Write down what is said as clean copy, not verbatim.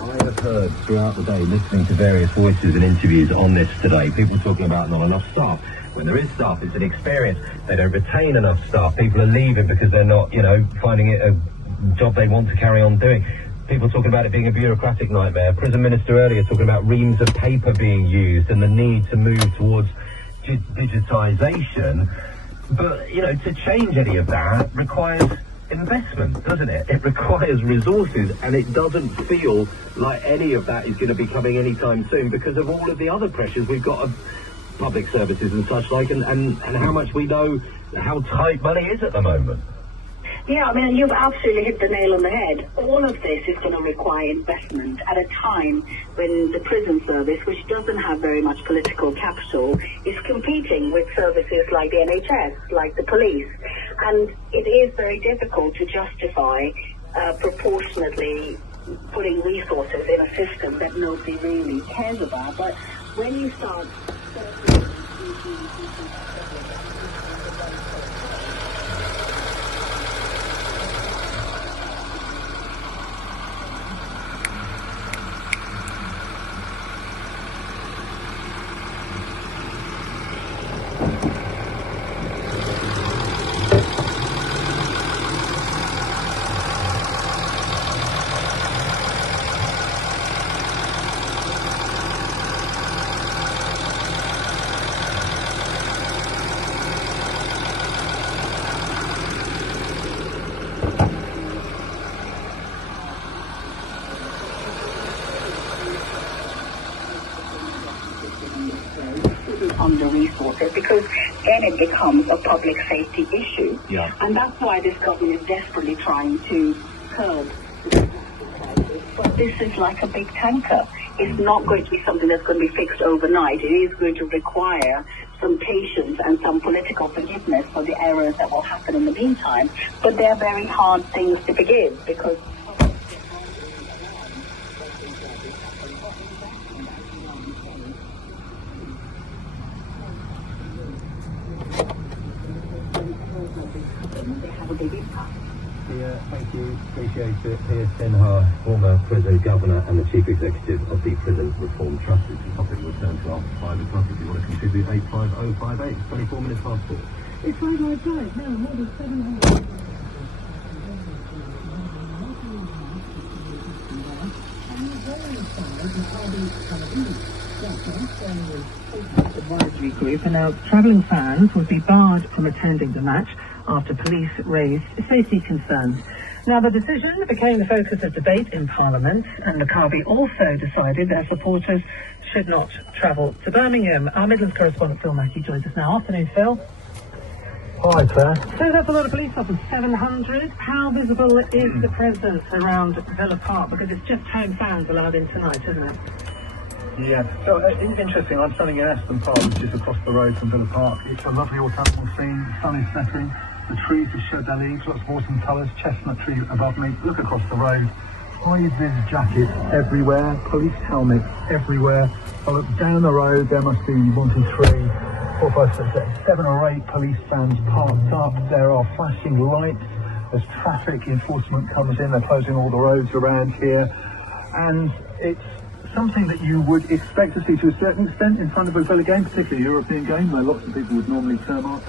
I have heard throughout the day, listening to various voices and interviews on this today, people talking about not enough staff. When there is staff, it's an experience. They don't retain enough staff. People are leaving because they're not, finding it a job they want to carry on doing. People talking about it being a bureaucratic nightmare. Prison Minister earlier talking about reams of paper being used and the need to move towards digitisation. But, to change any of that requires investment, doesn't it? It requires resources, and it doesn't feel like any of that is going to be coming anytime soon because of all of the other pressures we've got of public services and such like, and how much we know how tight money is at the moment. Yeah, I mean, you've absolutely hit the nail on the head. All of this is going to require investment at a time when the prison service, which doesn't have very much political capital, is competing with services like the NHS, like the police. And it is very difficult to justify proportionately putting resources in a system that nobody really cares about. But when you start... under resources, because then it becomes a public safety issue. Yeah. And that's why this government is desperately trying to curb the crisis. But this is like a big tanker. It's not going to be something that's going to be fixed overnight. It is going to require some patience and some political forgiveness for the errors that will happen in the meantime. But they're very hard things to forgive because they have a big impact. Yeah, thank you. Appreciate it. Here's Sinha, former prison governor and the chief executive of the Prison Reform Trust. It's a topic we'll turn to after 5 o'clock if you want to contribute. 85058. It's 24 minutes past 4. It's right. No, more than 700. Advisory group, and now travelling fans would be barred from attending the match after police raised safety concerns. Now, the decision became the focus of debate in Parliament, and Maccabi also decided their supporters should not travel to Birmingham. Our Midlands correspondent Phil Mackey joins us now. Afternoon, Phil. Hi, Claire. So that's a lot of police officers, 700. How visible is the presence around Villa Park? Because it's just home fans allowed in tonight, isn't it? Yeah, so it's interesting. I'm standing in Aston Park, which is across the road from Villa Park. It's a lovely autumnal scene. The sun is setting. The trees have shed their leaves, lots of autumn colours. Chestnut tree above me. Look across the road. High-vis jackets everywhere. Police helmets everywhere. I look down the road. There must be 1, 2, 3, 4, 5, 6, 7 or 8 police vans parked up. There are flashing lights. As traffic enforcement comes in, they're closing all the roads around here. And it's something that you would expect to see to a certain extent in front of a Villa game, particularly a European game, where lots of people would normally turn up.